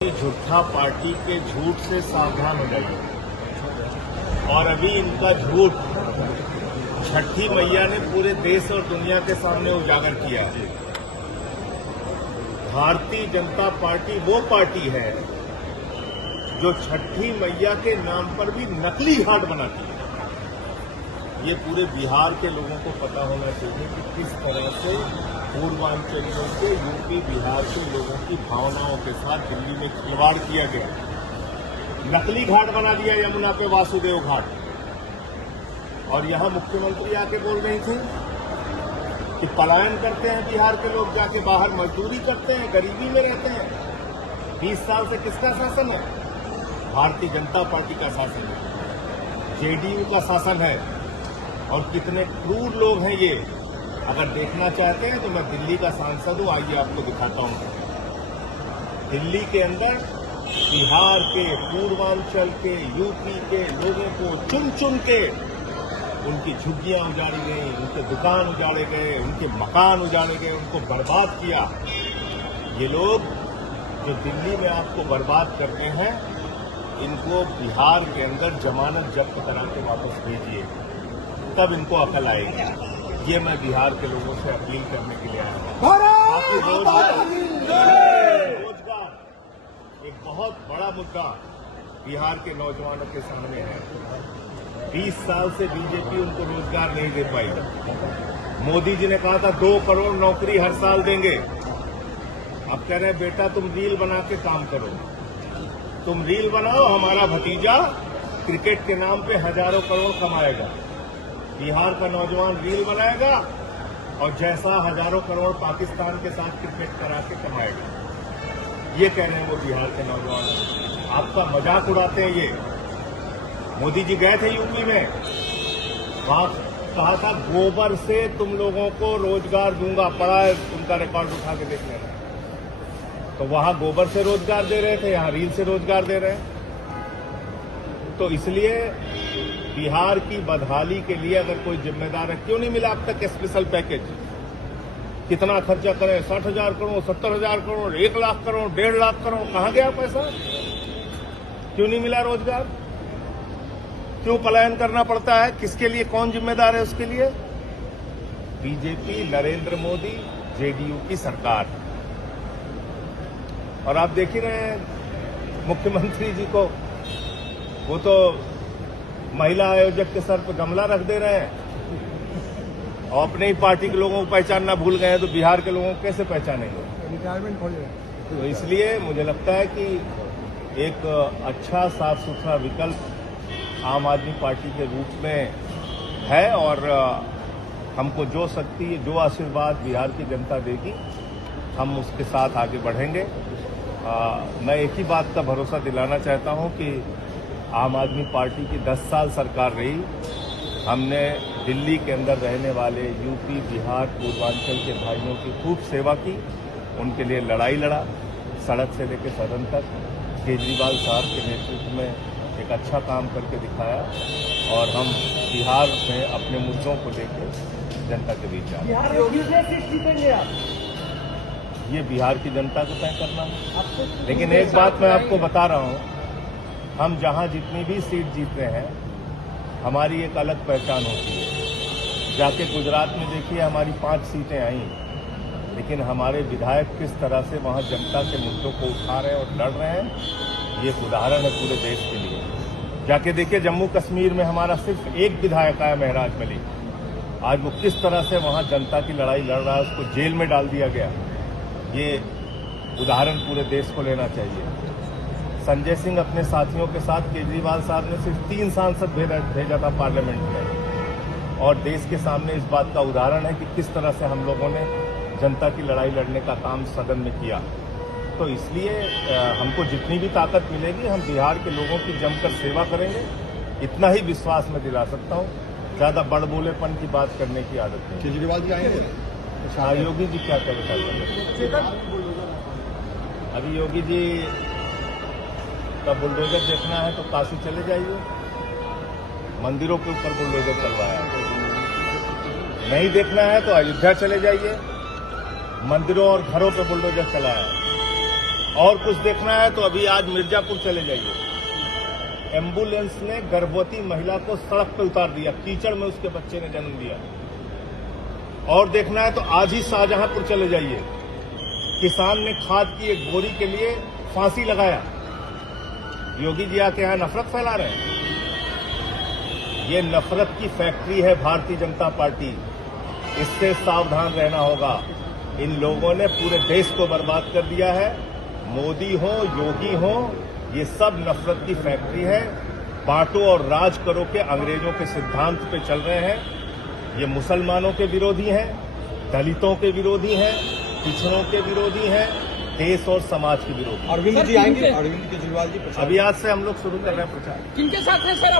झूठा पार्टी के झूठ से सावधान हो जाइए। और अभी इनका झूठ छठी मैया ने पूरे देश और दुनिया के सामने उजागर किया है। भारतीय जनता पार्टी वो पार्टी है जो छठी मैया के नाम पर भी नकली घाट बनाती है। ये पूरे बिहार के लोगों को पता होना चाहिए कि किस तरह से पूर्वांचलियों के यूपी बिहार के लोगों की भावनाओं के साथ दिल्ली में खिलवाड़ किया गया। नकली घाट बना दिया यमुना पे, वासुदेव घाट। और यहां मुख्यमंत्री आके बोल रही थी कि पलायन करते हैं बिहार के लोग, जाके बाहर मजदूरी करते हैं, गरीबी में रहते हैं। 20 साल से किसका शासन है? भारतीय जनता पार्टी का शासन है, जेडीयू का शासन है। और कितने क्रूर लोग हैं ये। अगर देखना चाहते हैं तो मैं दिल्ली का सांसद हूं, आइए आपको दिखाता हूं। दिल्ली के अंदर बिहार के, पूर्वांचल के, यूपी के लोगों को चुन चुन के उनकी झुग्गियां उजाड़ी गई, उनके दुकान उजाड़े गए, उनके मकान उजाड़े गए, उनको बर्बाद किया। ये लोग जो दिल्ली में आपको बर्बाद करते हैं, इनको बिहार के अंदर जमानत जब्त करा के वापस भेजिए, तब इनको अकल आएगी। ये मैं बिहार के लोगों से अपील करने के लिए आया हूं। रोजगार एक बहुत बड़ा मुद्दा बिहार के नौजवानों के सामने है। 20 साल से बीजेपी उनको रोजगार नहीं दे पाई। मोदी जी ने कहा था 2 करोड़ नौकरी हर साल देंगे। अब कह रहे हैं बेटा तुम रील बना के काम करो, तुम रील बनाओ, हमारा भतीजा क्रिकेट के नाम पे हजारों करोड़ कमाएगा। बिहार का नौजवान रील बनाएगा और जैसा हजारों करोड़ पाकिस्तान के साथ क्रिकेट करा के कमाएगा। ये कह रहे हैं वो बिहार के नौजवान। आपका मजाक उड़ाते हैं ये। मोदी जी गए थे यूपी में, वहां कहा था गोबर से तुम लोगों को रोजगार दूंगा। पड़ा है, उनका रिकॉर्ड उठा के देख लेना। तो वहां गोबर से रोजगार दे रहे थे, यहां रील से रोजगार दे रहे हैं। तो इसलिए बिहार की बदहाली के लिए अगर कोई जिम्मेदार है, क्यों नहीं मिला अब तक स्पेशल पैकेज? कितना खर्चा करें, 60,000 करोड़, 70,000 करोड़, 1 लाख करोड़, 1.5 लाख करोड़, कहां गया पैसा? क्यों नहीं मिला रोजगार? क्यों पलायन करना पड़ता है? किसके लिए, कौन जिम्मेदार है उसके लिए? बीजेपी, नरेंद्र मोदी, जेडीयू की सरकार। और आप देख ही रहे हैं मुख्यमंत्री जी को, वो तो महिला आयोजक के सर पर गमला रख दे रहे हैं और अपने ही पार्टी के लोगों को पहचानना भूल गए हैं, तो बिहार के लोगों को कैसे पहचानेंगे? रिटायरमेंट हो जाए। तो इसलिए मुझे लगता है कि एक अच्छा साफ सुथरा विकल्प आम आदमी पार्टी के रूप में है। और हमको जो शक्ति, जो आशीर्वाद बिहार की जनता देगी, हम उसके साथ आगे बढ़ेंगे। मैं एक ही बात का भरोसा दिलाना चाहता हूं कि आम आदमी पार्टी की 10 साल सरकार रही। हमने दिल्ली के अंदर रहने वाले यूपी, बिहार, पूर्वांचल के भाइयों की खूब सेवा की, उनके लिए लड़ाई लड़ा, सड़क से लेकर सदन तक। केजरीवाल साहब के नेतृत्व में एक अच्छा काम करके दिखाया और हम बिहार में अपने मुद्दों को लेकर जनता के बीच जा रहे हैं। ये बिहार की जनता को तय करना है। लेकिन एक बात मैं आपको बता रहा हूं, हम जहां जितनी भी सीट जीतते हैं, हमारी एक अलग पहचान होती है। जाके गुजरात में देखिए, हमारी 5 सीटें आई, लेकिन हमारे विधायक किस तरह से वहां जनता के मुद्दों को उठा रहे हैं और लड़ रहे हैं, ये एक उदाहरण है पूरे देश के लिए। जाके देखिए जम्मू कश्मीर में हमारा सिर्फ एक विधायक आया, महराज मलिक। आज वो किस तरह से वहां जनता की लड़ाई लड़ रहा है, उसको जेल में डाल दिया गया। ये उदाहरण पूरे देश को लेना चाहिए। संजय सिंह अपने साथियों के साथ, केजरीवाल साहब ने सिर्फ 3 सांसद भेजा था पार्लियामेंट में, और देश के सामने इस बात का उदाहरण है कि किस तरह से हम लोगों ने जनता की लड़ाई लड़ने का काम सदन में किया। तो इसलिए हमको जितनी भी ताकत मिलेगी, हम बिहार के लोगों की जमकर सेवा करेंगे। इतना ही विश्वास मैं दिला सकता हूँ। ज्यादा बड़बोलेपन की बात करने की आदत नहीं। केजरीवाल जी आएंगे? अच्छा, योगी जी क्या करें? अभी योगी जी का बुलडोजर देखना है तो काशी चले जाइए, मंदिरों के ऊपर बुलडोजर चलवाया। नहीं देखना है तो अयोध्या चले जाइए, मंदिरों और घरों पर बुलडोजर चलाया। और कुछ देखना है तो अभी आज मिर्जापुर चले जाइए, एम्बुलेंस ने गर्भवती महिला को सड़क पर उतार दिया, कीचड़ में उसके बच्चे ने जन्म दिया। और देखना है तो आज ही शाहजहांपुर चले जाइए, किसान ने खाद की एक बोरी के लिए फांसी लगाया। योगी जी आके यहां नफरत फैला रहे हैं। ये नफरत की फैक्ट्री है भारतीय जनता पार्टी, इससे सावधान रहना होगा। इन लोगों ने पूरे देश को बर्बाद कर दिया है। मोदी हो, योगी हो, ये सब नफरत की फैक्ट्री है। बांटो और राज करो के अंग्रेजों के सिद्धांत पे चल रहे हैं। ये मुसलमानों के विरोधी हैं, दलितों के विरोधी हैं, पिछड़ों के विरोधी हैं, देश और समाज के विरोधी। अरविंद जी आएंगे, अरविंद केजरीवाल जी अभी आज से हम लोग शुरू कर रहे हैं प्रचार। किनके साथ है सर?